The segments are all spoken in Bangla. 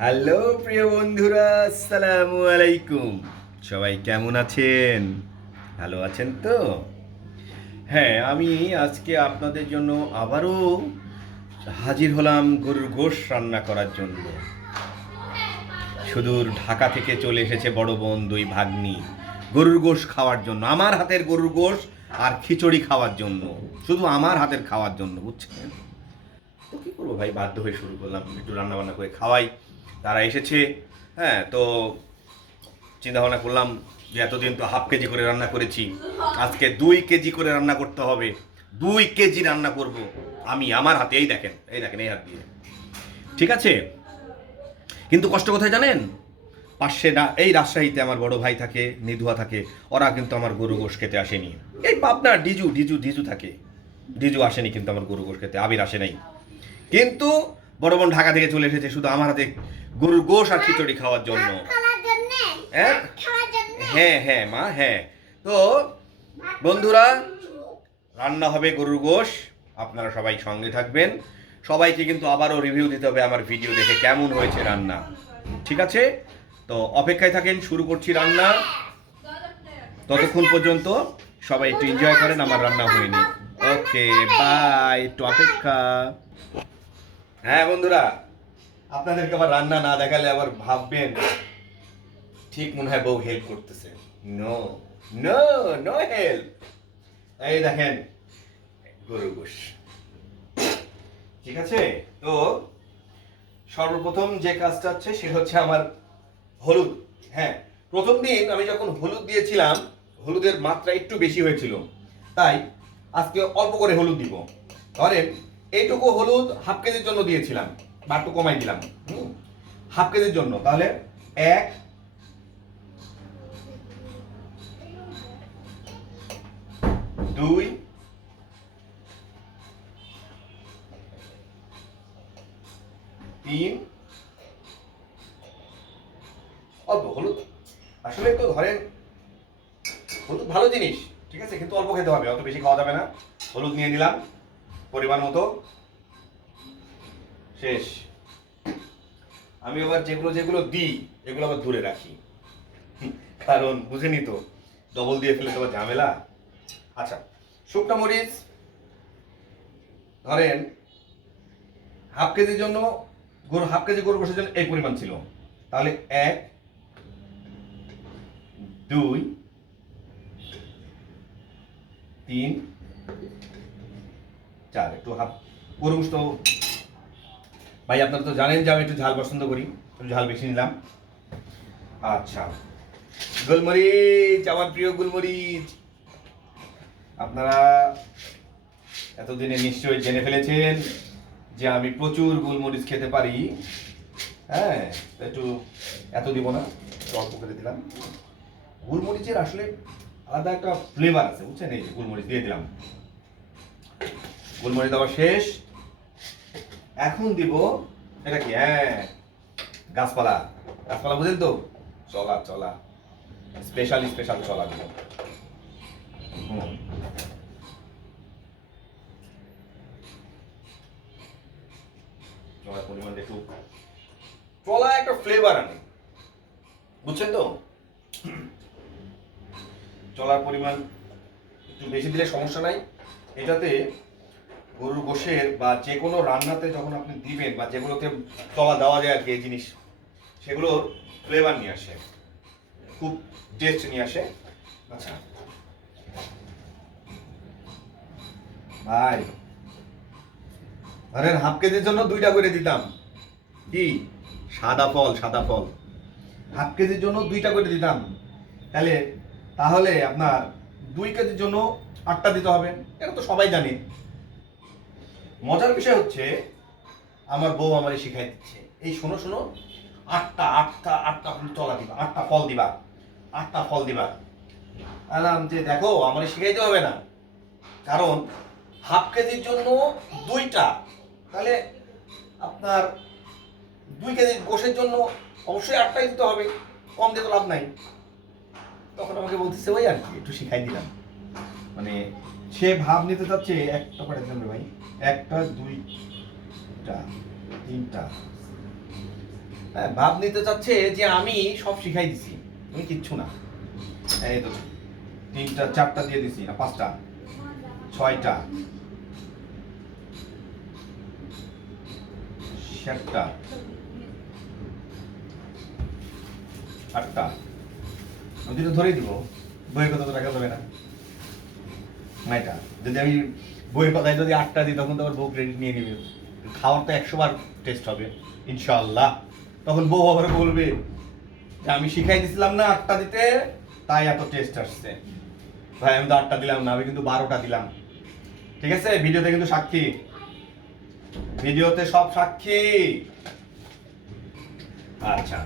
হ্যালো প্রিয় বন্ধুরা, আসসালামু আলাইকুম। সবাই কেমন আছেন? ভালো আছেন তো? হ্যাঁ, আমি আজকে আপনাদের জন্য আবারও হাজির হলাম গরুর গোশ রান্না করার জন্য। সুদূর ঢাকা থেকে চলে এসেছে বড় বোন, দুই ভাগ্নি গরুর গোশ খাওয়ার জন্য, আমার হাতের গরুর গোশ আর খিচুড়ি খাওয়ার জন্য, শুধু আমার হাতের খাওয়ার জন্য, বুঝছেন? তো কী করবো ভাই, বাধ্য হয়ে শুরু করলাম, একটু রান্না বান্না করে খাওয়াই। তারা এসেছে। হ্যাঁ, তো চিন্তা ভাবনা করলাম যে এতদিন তো হাফ কেজি করে রান্না করেছি, আজকে 2 কেজি করে রান্না করতে হবে। 2 কেজি রান্না করব আমি আমার হাতে। এই দেখেন, এই দেখেন, এই হাত দিয়ে। ঠিক আছে, কিন্তু কষ্ট কোথায় জানেন? পাশে এই রাজশাহীতে আমার বড় ভাই থাকে, নিধুয়া থাকে, ওরা কিন্তু আমার গরু গোশ খেতে আসেনি। এই পাবনা ডিজু ডিজু ডিজু থাকে, ডিজু আসেনি কিন্তু আমার গরু গোশ খেতে, আবির আসে নাই। কিন্তু বড় বোন ঢাকা থেকে চলে এসেছে শুধু আমার হাতে গরুর গোশ আর খিচুড়ি খাওয়ার জন্য। হ্যাঁ হ্যাঁ হ্যাঁ মা, হ্যাঁ। তো বন্ধুরা, রান্না হবে গরুর গোশ, আপনারা সবাই সঙ্গে থাকবেন। সবাইকে কিন্তু আবারও রিভিউ দিতে হবে আমার ভিডিও দেখে কেমন হয়েছে রান্না। ঠিক আছে, তো অপেক্ষায় থাকেন, শুরু করছি রান্না। ততক্ষণ পর্যন্ত সবাই একটু এনজয় করেন, আমার রান্না হয়নি। ওকে বাই, একটু অপেক্ষা। হ্যাঁ বন্ধুরা, আপনাদেরকে আবার রান্না না দেখালে আবার ভাববেন ঠিক মনে হয় বউ হেল্প করতেছে। No no no help. এই দেখেন গরুর গোশ। ঠিক আছে, তো সর্বপ্রথম যে কাজটা হচ্ছে সেটা হচ্ছে আমার হলুদ। হ্যাঁ, প্রথম দিন আমি যখন হলুদ দিয়েছিলাম, হলুদের মাত্রা একটু বেশি হয়েছিল, তাই আজকে অল্প করে হলুদ দিব। ধরেন এইটুকু হলুদ হাফ কেজির জন্য দিয়েছিলাম, বা একটু কমাই দিলাম। হাফ কেজির জন্য, তাহলে 1 2 3, অল্প হলুদ। আসলে তো ধরেন হলুদ ভালো জিনিস, ঠিক আছে, কিন্তু অল্প খেতে হবে, অত বেশি খাওয়া যাবে না। হলুদ নিয়ে নিলাম পরিমাণ মতো, শেষ। আমি আবার যেগুলো যেগুলো দিই এগুলো আবার দূরে রাখি, কারণ বুঝেনি তো, ডবল দিয়ে ফেলে তো আবার ঝামেলা। আচ্ছা, শুকনো মরিচ ধরেন হাফ কেজির জন্য, হাফ কেজি গরু গোশের জন্য এই পরিমাণ ছিল, তাহলে 1 2 3 4। একটু হাফ গরু গোশ তো ভাই আপনারা তো জানেন যে আমি একটু ঝাল পছন্দ করি, একটু ঝাল বেশি নিলাম। আচ্ছা, গোলমরিচ, আমার প্রিয় গোলমরিচ। আপনারা এতদিনে নিশ্চয়ই জেনে ফেলেছেন যে আমি প্রচুর গোলমরিচ খেতে পারি। হ্যাঁ, একটু এত দিব না, একটু অল্প করে দিলাম। গোলমরিচের আসলে আলাদা একটা ফ্লেভার আছে, বুঝছেন? এই গোলমরিচ দিয়ে দিলাম, গোলমরিচ দেওয়া শেষ। এখন দিব এটা কি, হ্যাঁ, গাছপালা। গাছপালা বুঝেন তো, চলা চলা, স্পেশাল স্পেশাল চলা দিব। চলার পরিমাণ একটু, চলা একটা ফ্লেভার আনে, বুঝছেন তো? চলার পরিমাণ একটু বেশি দিলে সমস্যা নাই। এটাতে গরুর গোশের বা যে কোনো রান্নাতে যখন আপনি দিবেন, বা যেগুলোতে চলা দেওয়া যায় আর কি, এই জিনিস, সেগুলোর ফ্লেভার নিয়ে আসে, খুব টেস্ট নিয়ে আসে। আচ্ছা ভাই, ধরেন হাফ কেজির জন্য 2টা করে দিতাম, কি সাদা ফল, সাদা ফল হাফ কেজির জন্য 2টা করে দিতাম, তাহলে তাহলে আপনার 2 কেজির জন্য 8টা দিতে হবে। এটা তো সবাই জানে। মজার বিষয় হচ্ছে আমার বউ আমারে শিখাই দিচ্ছে, এই শোনো শোনো, 8টা 8টা 8টা তলা দিবা, 8টা ফল দিবা, 8টা ফল দিবা। আলাম যে দেখো, আমারে শিখাইতে হবে না, কারণ হাফ কেজির জন্য 2টা, তাহলে আপনার 2 কেজি গোশের জন্য অবশ্যই 8টাই দিতে হবে, কম দিয়ে তো লাভ নাই। তখন আমাকে বলতেছে ওই আর কি, একটু শিখাই দিলাম। মানে সে ভাব নিতে চাচ্ছে একটা করে জন্য ভাই, 1টা 2টা 3টা হ্যাঁ, ভাব নিতে চাচ্ছে যে আমি সব শিখাই দিছি, তুমি কিচ্ছু না। এই তো 3টা 4টা দিয়ে দিছি, না 5টা 6টা 7টা 8টা, আমি তো ধরেই দিব, বইয়ের কথা তো রাখা যাবে না। 9টা, যদি আমি বইয়ের কথায় যদি 8টা দিই তখন তো আবার বউ ক্রেডিট নিয়ে নিবে। খাওয়ার তো 100 বার টেস্ট হবে ইনশাআল্লাহ। তখন বউ আবার বলবে যে আমি শিখাই দিছিলাম না 8টা দিতে, তাই এত টেস্ট আসছে। ভাই আমি তো 8টা দিলাম না, আমি কিন্তু 12টা দিলাম। ঠিক আছে, ভিডিওতে কিন্তু সাক্ষী, ভিডিওতে সব সাক্ষী। আচ্ছা,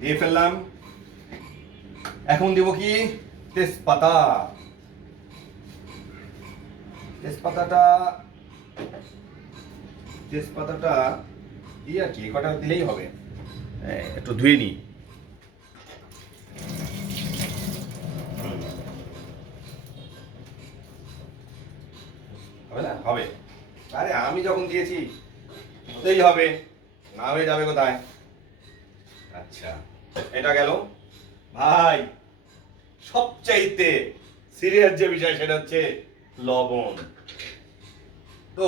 দিয়ে ফেললাম। এখন দিব কি, তেজপাতা। তেজপাতাটা দিয়ে আর কি কটা দিলেই হবে। একটু ধুয়ে নিই। হবে না? হবে। আরে আমি যখন দিয়েছি হতেই হবে, না হয়ে যাবে কোথায়। আচ্ছা, এটা গেল। ভাই সবচাইতে সিরিয়াস যে বিষয় সেটা হচ্ছে লবণ। তো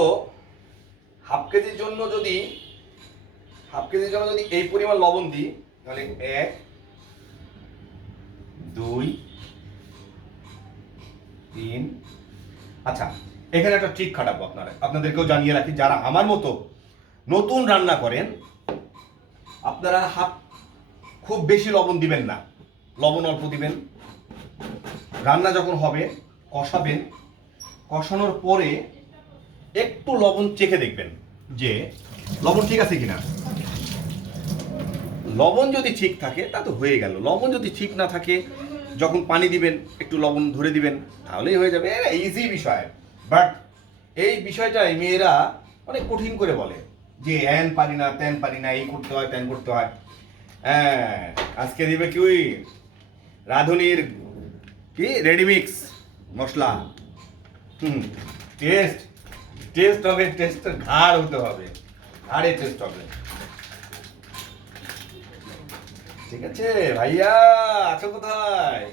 হাফ কেজির জন্য যদি এই পরিমাণ লবণ দিই তাহলে 1 2 3। আচ্ছা, এখানে একটা ট্রিক খাটাবো আপনাদেরকেও জানিয়ে রাখি, যারা আমার মতো নতুন রান্না করেন আপনারা খুব বেশি লবণ দিবেন না, লবণ অল্প দিবেন। রান্না যখন হবে কষাবেন, কষানোর পরে একটু লবণ চেখে দেখবেন যে লবণ ঠিক আছে কিনা। লবণ যদি ঠিক থাকে তা তো হয়ে গেল, লবণ যদি ঠিক না থাকে যখন পানি দিবেন একটু লবণ ধরে দিবেন, তাহলেই হয়ে যাবে। ইজি বিষয়। বাট এই বিষয়টাই মেয়েরা অনেক কঠিন করে বলে যে হ্যান পারি না, ত্যান পারি না, এই করতে হয়, ত্যান করতে হয়। হ্যাঁ, আজকে দিবে কি ওই রাঁধুনির কি রেডিমিক্স মশলা। টেস্ট হবে, টেস্টের ঘাড় হতে হবে, ঘাড়ে টেস্ট হবে। ঠিক আছে ভাইয়া, আছো কোথায়?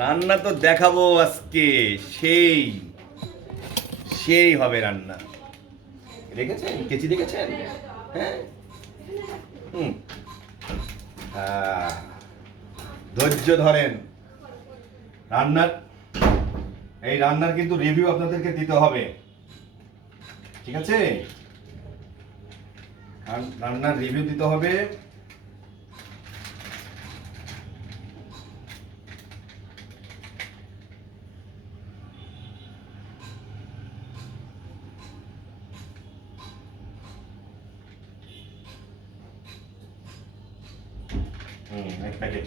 রান্না তো দেখাবো আজকে, সেই সেই হবে রান্না। দেখেছেন কেচি, দেখেছেন? হ্যাঁ, ধৈর্য ধরেন। রান্নার কিন্তু রিভিউ আপনাদেরকে দিতে হবে, ঠিক আছে? রান্নার রিভিউ দিতে হবে। এক প্যাকেট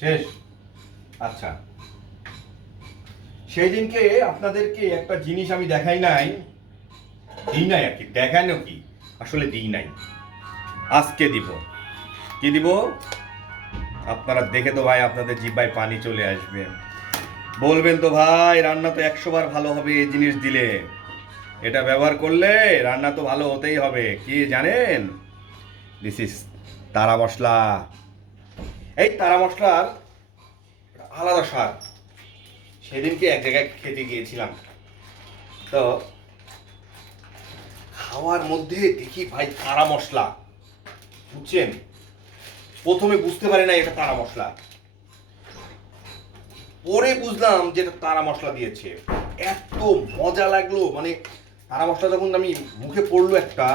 শেষ। আচ্ছা, সেই দিনকে আপনাদেরকে একটা জিনিস আমি দেখাই নাই, দিই নাই আর কি, দেখানো কি আসলে দিই নাই, আজকে দিব। কি দিব আপনারা দেখে তো ভাই আপনাদের জিহ্বায় পানি চলে আসবে, বলবেন তো ভাই রান্না তো 100 বার ভালো হবে এই জিনিস দিলে, এটা ব্যবহার করলে রান্না তো ভালো হতেই হবে। কি জানেন? দিস ইজ তারা মশলা। এই তারা মশলার আলাদা স্বাদ। সেদিনকে এক জায়গায় খেতে গিয়েছিলাম, তো খাওয়ার মধ্যে দেখি ভাই তারা মশলা, বুঝছেন? প্রথমে বুঝতে পারি না এটা তারা মশলা, পরে বুঝলাম যে এটা তারা মশলা দিয়েছে। এত মজা লাগলো, মানে তারা মশলা যখন আমি মুখে পড়লো একটা,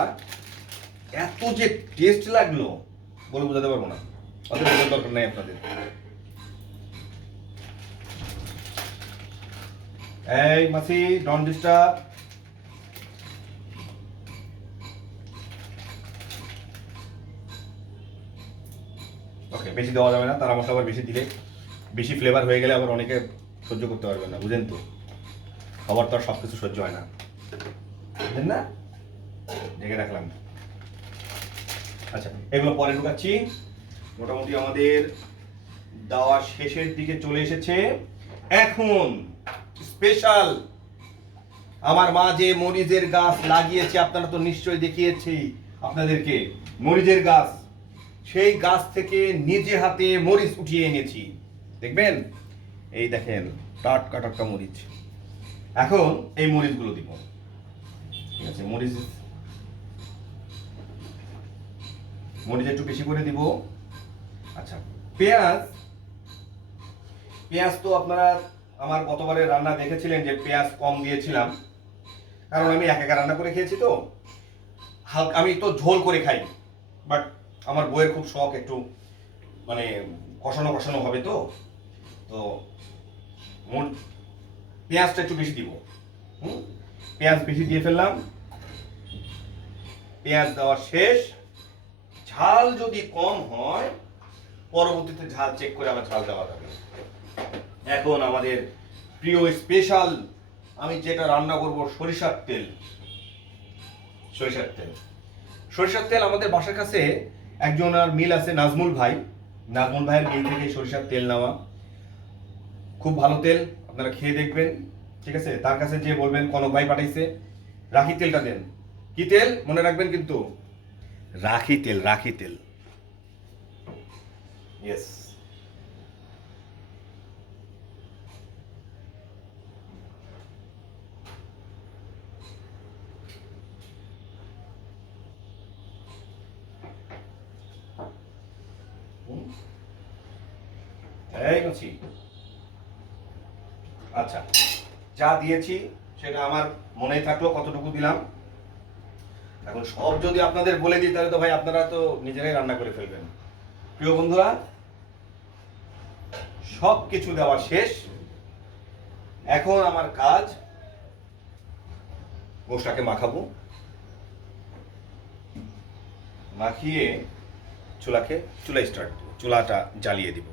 এত যে টেস্ট লাগলো বলে বোঝাতে পারবো না, অত বোঝার দরকার নাই আপনাদের। এই মাসি, ডন্ট ডিস্টার্ব। ওকে, বেশি দেওয়া যাবে না, তারা মশলা আবার বেশি দিলে বেশি ফ্লেভার হয়ে গেলে আবার অনেকে সহ্য করতে পারবে না, বুঝেন তো? খাবার তো আর সব কিছু সহ্য হয় না, বুঝলেন না? ঢেকে রাখলাম। আচ্ছা, এগুলো পরে ঢুকাচ্ছি। মোটামুটি আমাদের দাওয়া শেষের দিকে চলে এসেছে। এখন স্পেশাল, আমার মা যে মরিচের গাছ লাগিয়েছে আপনারা তো নিশ্চয়ই দেখিয়েছি, আপনাদেরকে মরিচের গাছ, সেই গাছ থেকে নিজে হাতে মরিচ উঠিয়ে এনেছি, দেখবেন। এই দেখেন টাটকা টাটকা মরিচ। এখন এই মরিচগুলো দিব, ঠিক আছে। মরিচ একটু বেশি করে দিব। আচ্ছা, পেঁয়াজ তো আপনারা আমার গতবারে রান্না দেখেছিলেন যে পেঁয়াজ কম দিয়েছিলাম, কারণ আমি একা রান্না করে খেয়েছি তো। হালকা আমি তো ঝোল করে খাই, বাট আমার বউয়ের খুব শখ একটু মানে কষানো কষানো হবে, তো তো পেঁয়াজটা একটু বেশি দিব। পেঁয়াজ বেশি দিয়ে ফেললাম। পেঁয়াজ দেওয়া শেষ। ঝাল যদি কম হয় পরবর্তীতে ঝাল চেক করে আবার ঝাল দেওয়া যাবে। এখন আমাদের প্রিয় স্পেশাল, আমি যেটা রান্না করব, সরিষার তেল। আমাদের বাসার কাছে একজন আর মিল আছে, নাজমুল ভাইয়ের মিল থেকে সরিষার তেল নেওয়া। খুব ভালো তেল, আপনারা খেয়ে দেখবেন, ঠিক আছে। তার কাছে যে বলবেন কনক ভাই পাঠাইছে, রাখি তেলটা দেন। কি তেল মনে রাখবেন কিন্তু, রাখি তেল। ইয়েস। আচ্ছা, যা দিয়েছি সেটা আমার মনে থাকলো কতটুকু দিলাম। এখন সব যদি আপনাদের বলে দিই তাহলে তো ভাই আপনারা তো নিজেরাই রান্না করে ফেলবেন। প্রিয় বন্ধুরা, সব কিছু দেওয়া শেষ। এখন আমার কাজ গোশটাকে মাখাবো, মাখিয়ে চুলাটা জ্বালিয়ে দিব।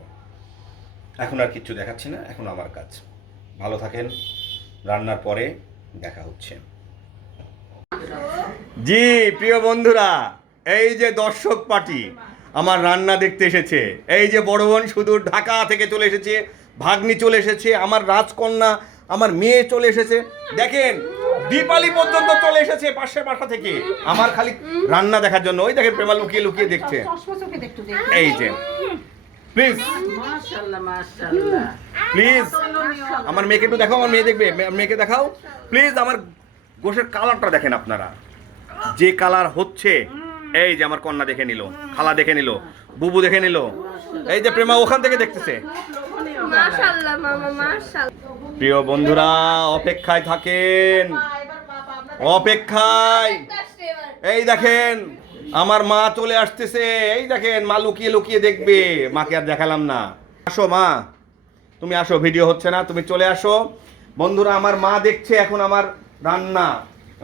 এখন আর কিচ্ছু দেখাচ্ছি না, এখন আমার কাজ। ভালো থাকেন, রান্নার পরে দেখা হচ্ছে। জি প্রিয় বন্ধুরা, এই যে দর্শক পার্টি আমার রান্না দেখতে এসেছে, এই যে বড় বোন সুদূর ঢাকা থেকে চলে এসেছে, ভাগ্নি চলে এসেছে, আমার রাজকন্যা আমার মেয়ে চলে এসেছে, দেখেন দীপালি পর্যন্ত চলে এসেছে পাশের বাসা থেকে আমার খালি রান্না দেখার জন্য। ওই দেখেন প্রেমা লুকিয়ে লুকিয়ে দেখছে। এই যে প্লিজ আমার মেয়েকে একটু দেখাও, আমার মেয়ে দেখবে, মেয়েকে দেখাও প্লিজ। আমার গোশের কালারটা দেখেন আপনারা, যে কালার হচ্ছে। এই যে আমার কন্যা দেখে নিল, খালা দেখে নিল, বুবু দেখে নিল, এই যে প্রেমা ওখান থেকে দেখতেছে। প্রিয় বন্ধুরা, অপেক্ষায় থাকেন, অপেক্ষায়। এই দেখেন আমার মা চলে আসতেছে, এই দেখেন মা লুকিয়ে লুকিয়ে দেখবে, মাকে আর দেখালাম না। আসো মা, তুমি আসো, ভিডিও হচ্ছে না, তুমি চলে আসো। বন্ধুরা, আমার মা দেখছে এখন আমার রান্না,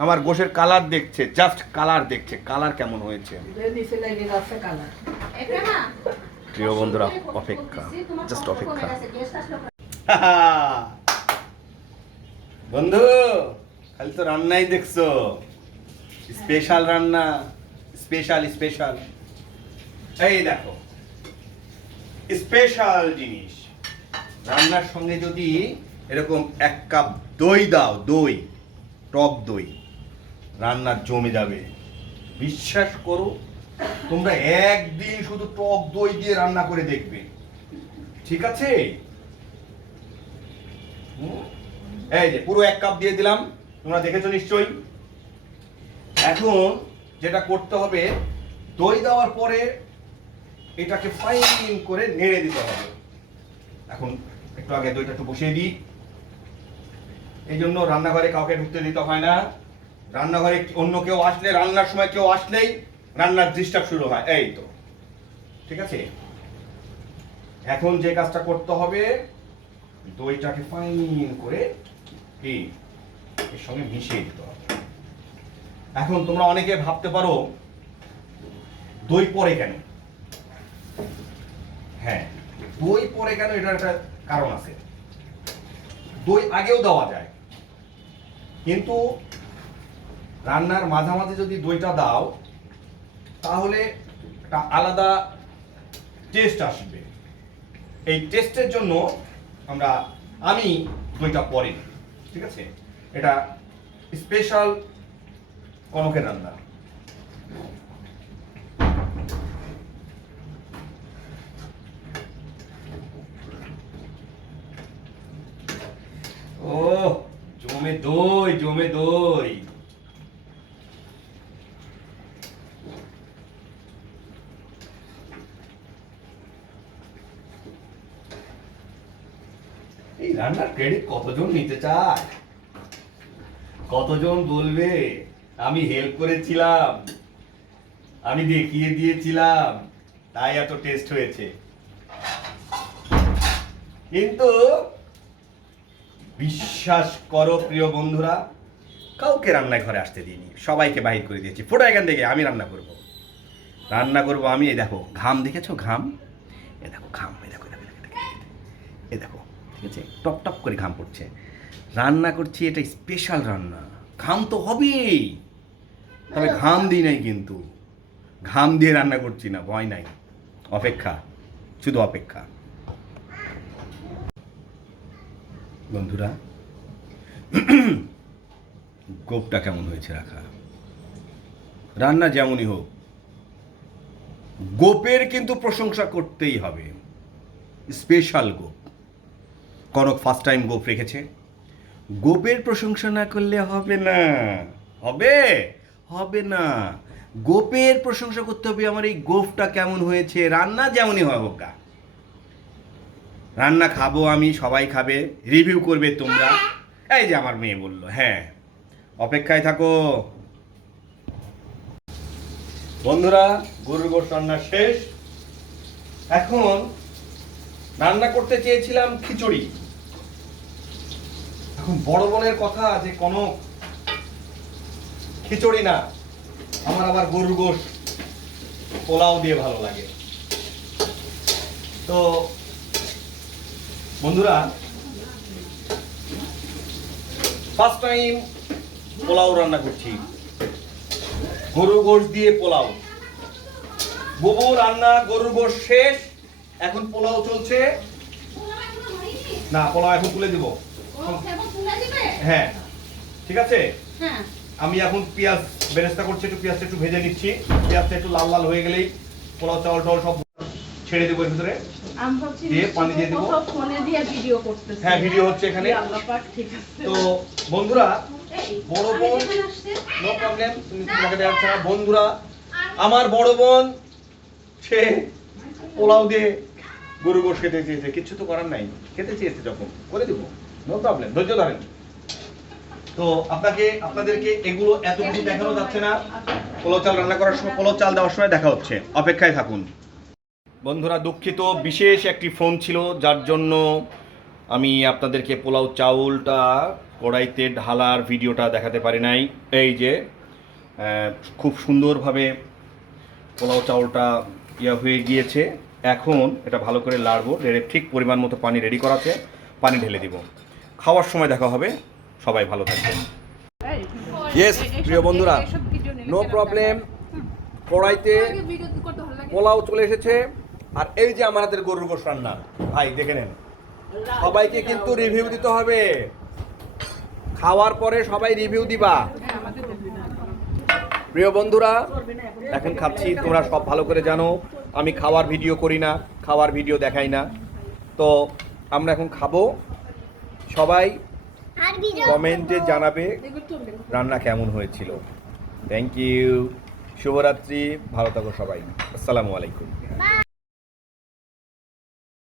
আমার গোশের কালার দেখছে, জাস্ট কালার দেখছে, কালার কেমন হয়েছে। প্রিয় বন্ধুরা, অপেক্ষা, জাস্ট অপেক্ষা। বন্ধু খালি তো রান্নাই দেখছো, স্পেশাল রান্না, স্পেশাল। এই দেখো স্পেশাল জিনিস। রান্নার সঙ্গে যদি এরকম 1 কাপ দই দাও, দই, টক দই, রান্না জমে যাবে। বিশ্বাস করো, তোমরা একদিন শুধু টক দই দিয়ে রান্না করে দেখবে, ঠিক আছে। এই যে পুরো 1 কাপ দিয়ে দিলাম, তোমরা দেখেছো নিশ্চয়ই। এখন যেটা করতে হবে, দই দেওয়ার পরে এটাকে ফাইন করে নেড়ে দিতে হবে। এখন একটু আগে দইটা একটু বসিয়ে দিই, এই জন্য রান্নাঘরে কাউকে ঢুকতে দিতে হয় না। রান্নাঘরে অন্য কেউ আসলে, রান্নার সময় কেউ আসলেই রান্নার ডিস্টার্ব শুরু হয়। এই তো ঠিক আছে। এখন যে কাজটা করতে হবে, দইটাকে ফাইন করে এর সঙ্গে মিশিয়ে দিতে হবে। এখন তোমরা অনেকে ভাবতে পারো দই পরে কেন। হ্যাঁ, দই পরে কেন, এটার একটা কারণ আছে। দই আগেও দেওয়া যায়, কিন্তু রান্নার মাঝামাঝি যদি দইটা দাও তাহলে একটা আলাদা টেস্ট আসবে। এই টেস্টের জন্য আমি দইটা পরে দিই, ঠিক আছে। এটা স্পেশাল কনকের রান্না। দই জমে দই। এই রান্নার ক্রেডিট কতজন নিতে চায়, কতজন বলবে আমি হেল্প করেছিলাম, আমি দেখিয়ে দিয়েছিলাম, তাই এত টেস্ট হয়েছে। কিন্তু বিশ্বাস করো প্রিয় বন্ধুরা, কাউকে রান্নায় ঘরে আসতে দিইনি, সবাইকে বাহির করে দিয়েছি। ফোটো এখান থেকে, আমি রান্না করব আমি। এই দেখো ঘাম, দেখেছো ঘাম? এ দেখো ঘাম, এ দেখো এ দেখো, ঠিক আছে, টপ টপ করে ঘাম পড়ছে। রান্না করছি, এটা স্পেশাল রান্না, ঘাম তো হবেই, তবে ঘাম দিই নাই, কিন্তু ঘাম দিয়ে রান্না করছি না, ভয় নাই, অপেক্ষা, শুধু অপেক্ষা। বন্ধুরা, গোপটা কেমন হয়েছে রাখা, রান্না যেমনই হোক, গোপের কিন্তু প্রশংসা করতেই হবে। স্পেশাল গোপ, কনক ফার্স্ট টাইম গোপ রেখেছে, গোপের প্রশংসা না করলে হবে না, হবে হবে না। গোপের প্রশংসা করতে হবে, আমার এই গোপটা কেমন হয়েছে, রান্না যেমনই হয় হোক, রান্না খাবো আমি, সবাই খাবে, রিভিউ করবে তোমরা। এই যে আমার মেয়ে বললো, হ্যাঁ, অপেক্ষায় থাকো। বন্ধুরা, গরুর গোশত রান্না শেষ। এখন রান্না করতে চেয়েছিলাম খিচুড়ি। এখন বড় বোনের কথা যে কোনো খিচুড়ি না, আমার আবার গরুর গোশত পোলাও দিয়ে ভালো লাগে। তো বন্ধুরা, ফার্স্ট টাইম পোলাও রান্না করছি, গরুর গোশত দিয়ে পোলাও। বুবু রান্না গরুর গোশত শেষ, এখন পোলাও চলছে। না, পোলাও এখন তুলে দিব। হ্যাঁ, ঠিক আছে। আমি এখন পেঁয়াজ বেরেস্তা করছি, একটু পেঁয়াজটা একটু ভেজে নিচ্ছি। পেঁয়াজটা একটু লাল লাল হয়ে গেলেই পোলাও চাউল টাউল সব ছেড়ে দেবো এর ভিতরে, দিয়ে পানি দিয়ে দেবো। হ্যাঁ, ভিডিও হচ্ছে এখানে। তো বন্ধুরা, বড় বোন, নো প্রবলেম, তুমি তোমাকে দেখাচ্ছ না। বন্ধুরা, আমার বড় বোন সে পোলাও দিয়ে গরু গোশত খেতে চেয়েছে, কিছু তো করার নাই, খেতে চেয়েছে যখন করে দিব, নো প্রবলেম, ধৈর্য ধরেন। তো আপনাদেরকে এগুলো এত কিছু দেখানো যাচ্ছে না, পোলাও চাল রান্না করার সময়, পোলাও চাল দেওয়ার সময় দেখা হচ্ছে, অপেক্ষায় থাকুন। বন্ধুরা, দুঃখিত, বিশেষ একটি ফোন ছিল, যার জন্য আমি আপনাদেরকে পোলাও চাউলটা কড়াইতে ঢালার ভিডিওটা দেখাতে পারি নাই। এই যে খুব সুন্দরভাবে পোলাও চাউলটা হয়ে গিয়েছে। এখন এটা ভালো করে লাড়বো, লেড়ে ঠিক পরিমাণ মতো পানি রেডি করা আছে, পানি ঢেলে দিব। খাওয়ার সময় দেখা হবে, সবাই ভালো থাকবেন। ইয়েস প্রিয় বন্ধুরা, নো প্রবলেম, কড়াইতে পোলাও চলে এসেছে। আর এই যে আমার হাতের গরুর গোশত রান্না, ভাই দেখে নেন। সবাইকে কিন্তু রিভিউ দিতে হবে, খাওয়ার পরে সবাই রিভিউ দিবা। প্রিয় বন্ধুরা, এখন খাচ্ছি, তোমরা সব ভালো করে জানো আমি খাওয়ার ভিডিও করি না, খাওয়ার ভিডিও দেখাই না। তো আমরা এখন খাবো, সবাই কমেন্টে জানাবে রান্না কেমন হয়েছিল। থ্যাংক ইউ, শুভরাত্রি, ভালো থাকো সবাই, আসসালামু আলাইকুম।